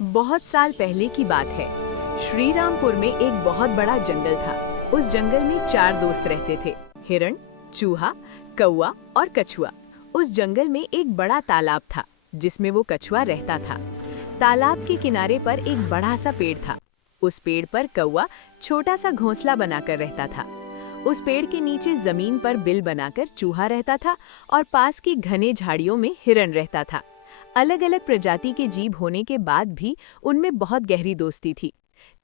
बहुत साल पहले की बात है। श्री रामपुर में एक बहुत बड़ा जंगल था। उस जंगल में 4 दोस्त रहते थे, हिरण, चूहा, कौवा और कछुआ। उस जंगल में एक बड़ा तालाब था जिसमें वो कछुआ रहता था। तालाब के किनारे पर एक बड़ा सा पेड़ था। उस पेड़ पर कौवा छोटा सा घोंसला बनाकर रहता था। उस पेड़ के नीचे जमीन पर बिल बनाकर चूहा रहता था और पास की घने झाड़ियों में हिरण रहता था। अलग अलग प्रजाति के जीव होने के बाद भी उनमें बहुत गहरी दोस्ती थी।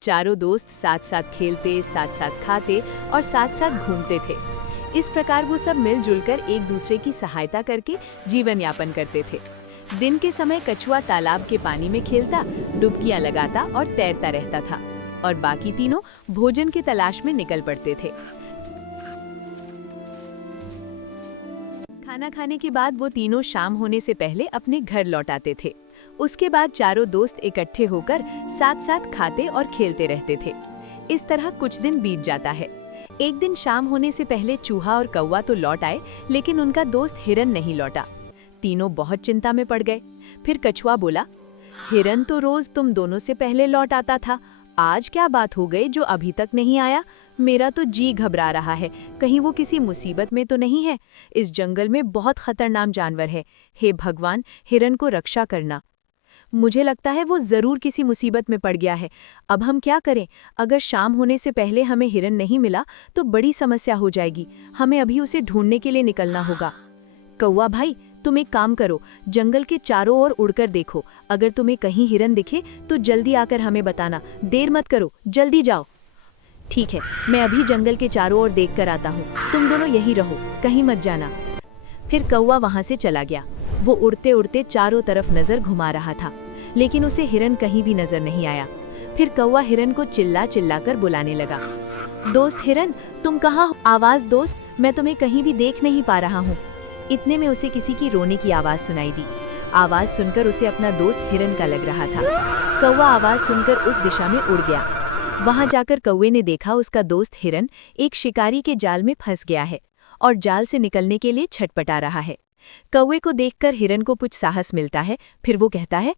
चारों दोस्त साथ साथ खेलते, साथ साथ खाते और साथ साथ घूमते थे। इस प्रकार वो सब मिलजुल कर एक दूसरे की सहायता करके जीवन यापन करते थे। दिन के समय कछुआ तालाब के पानी में खेलता, डुबकियां लगाता और तैरता रहता था और बाकी तीनों भोजन की तलाश में निकल पड़ते थे। खाना खाने के बाद वो तीनों शाम होने से पहले अपने घर लौट आते थे। उसके बाद चारों दोस्त इकट्ठे होकर साथ साथ खाते और खेलते रहते थे। इस तरह कुछ दिन बीत जाता है। एक दिन शाम होने से पहले चूहा और कौवा तो लौट आए, लेकिन उनका दोस्त हिरन नहीं लौटा। तीनों बहुत चिंता में पड़ गए। फिर कछुआ बोला, हिरन तो रोज तुम दोनों से पहले लौट आता था, आज क्या बात हो गई जो अभी तक नहीं आया? मेरा तो जी घबरा रहा है, कहीं वो किसी मुसीबत में तो नहीं है। इस जंगल में बहुत खतरनाक जानवर है। हे भगवान, हिरन को रक्षा करना। मुझे लगता है वो जरूर किसी मुसीबत में पड़ गया है। अब हम क्या करें? अगर शाम होने से पहले हमें हिरन नहीं मिला तो बड़ी समस्या हो जाएगी। हमें अभी उसे ढूंढने के लिए निकलना होगा। कौवा भाई, तुम एक काम करो, जंगल के चारों ओर उड़कर देखो। अगर तुम्हें कहीं हिरन दिखे तो जल्दी आकर हमें बताना। देर मत करो, जल्दी जाओ। ठीक है, मैं अभी जंगल के चारों ओर देख कर आता हूँ। तुम दोनों यहीं रहो, कहीं मत जाना। फिर कौवा वहां से चला गया। वो उड़ते उड़ते चारों तरफ नजर घुमा रहा था, लेकिन उसे हिरन कहीं भी नजर नहीं आया। फिर कौवा हिरन को चिल्ला चिल्ला कर बुलाने लगा, दोस्त हिरन, तुम कहाँ हो? आवाज दोस्त, मैं तुम्हें कहीं भी देख नहीं पा रहा हूँ। इतने में उसे किसी की रोने की आवाज सुनाई दी। आवाज सुनकर उसे अपना दोस्त हिरन का लग रहा था। कौवा आवाज सुनकर उस दिशा में उड़ गया। वहां जाकर कौवे ने देखा उसका दोस्त हिरन एक शिकारी के जाल में फंस गया है और जाल से निकलने के लिए छटपटा रहा है। कौवे को देखकर हिरन को कुछ साहस मिलता है। फिर वो कहता है,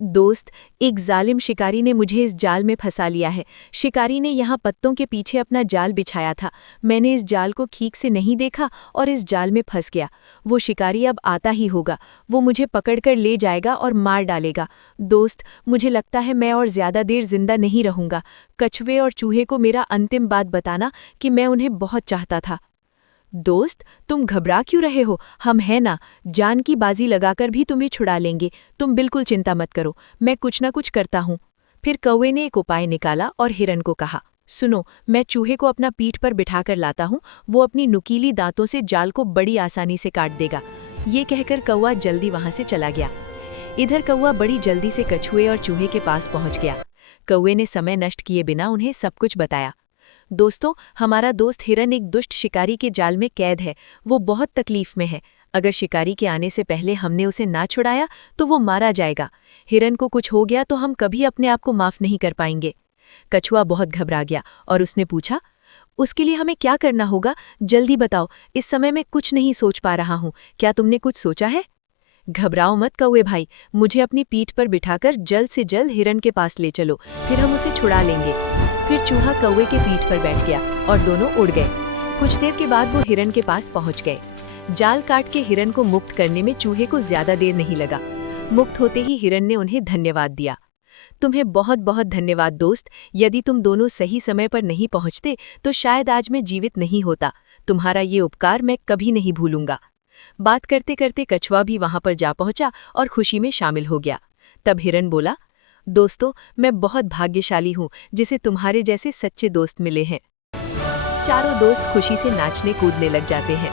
दोस्त, एक जालिम शिकारी ने मुझे इस जाल में फंसा लिया है। शिकारी ने यहाँ पत्तों के पीछे अपना जाल बिछाया था। मैंने इस जाल को ठीक से नहीं देखा और इस जाल में फंस गया। वो शिकारी अब आता ही होगा। वो मुझे पकड़कर ले जाएगा और मार डालेगा। दोस्त, मुझे लगता है मैं और ज्यादा देर जिंदा नहीं रहूंगा। कछुए और चूहे को मेरा अंतिम बात बताना कि मैं उन्हें बहुत चाहता था। दोस्त, तुम घबरा क्यों रहे हो? हम हैं ना, जान की बाजी लगाकर भी तुम्हें छुड़ा लेंगे। तुम बिल्कुल चिंता मत करो, मैं कुछ ना कुछ करता हूँ। फिर कौवे ने एक उपाय निकाला और हिरन को कहा, सुनो, मैं चूहे को अपना पीठ पर बिठाकर लाता हूँ। वो अपनी नुकीली दांतों से जाल को बड़ी आसानी से काट देगा। ये कहकर कौवा जल्दी वहां से चला गया। इधर कौवा बड़ी जल्दी से कछुए और चूहे के पास पहुंच गया। कौवे ने समय नष्ट किए बिना उन्हें सब कुछ बताया। दोस्तों, हमारा दोस्त हिरन एक दुष्ट शिकारी के जाल में कैद है। वो बहुत तकलीफ में है। अगर शिकारी के आने से पहले हमने उसे ना छुड़ाया तो वो मारा जाएगा। हिरन को कुछ हो गया तो हम कभी अपने आप को माफ नहीं कर पाएंगे। कछुआ बहुत घबरा गया और उसने पूछा, उसके लिए हमें क्या करना होगा? जल्दी बताओ, इस समय मैं कुछ नहीं सोच पा रहा हूँ। क्या तुमने कुछ सोचा है? घबराओ मत कौवे भाई, मुझे अपनी पीठ पर बिठाकर जल्द से जल्द हिरन के पास ले चलो, फिर हम उसे छुड़ा लेंगे। फिर चूहा कौवे के पीठ पर बैठ गया और दोनों उड़ गए। कुछ देर के बाद वो हिरन के पास पहुंच गए। जाल काट के हिरन को मुक्त करने में चूहे को ज्यादा देर नहीं लगा। मुक्त होते ही हिरन ने उन्हें धन्यवाद दिया। तुम्हें बहुत बहुत धन्यवाद दोस्त, यदि तुम दोनों सही समय पर नहीं पहुंचते तो शायद आज मैं जीवित नहीं होता। तुम्हारा ये उपकार मैं कभी नहीं भूलूंगा। बात करते करते कछुआ भी वहां पर जा पहुंचा और खुशी में शामिल हो गया। तब हिरन बोला, दोस्तों, मैं बहुत भाग्यशाली हूँ जिसे तुम्हारे जैसे सच्चे दोस्त मिले हैं। चारों दोस्त खुशी से नाचने कूदने लग जाते हैं।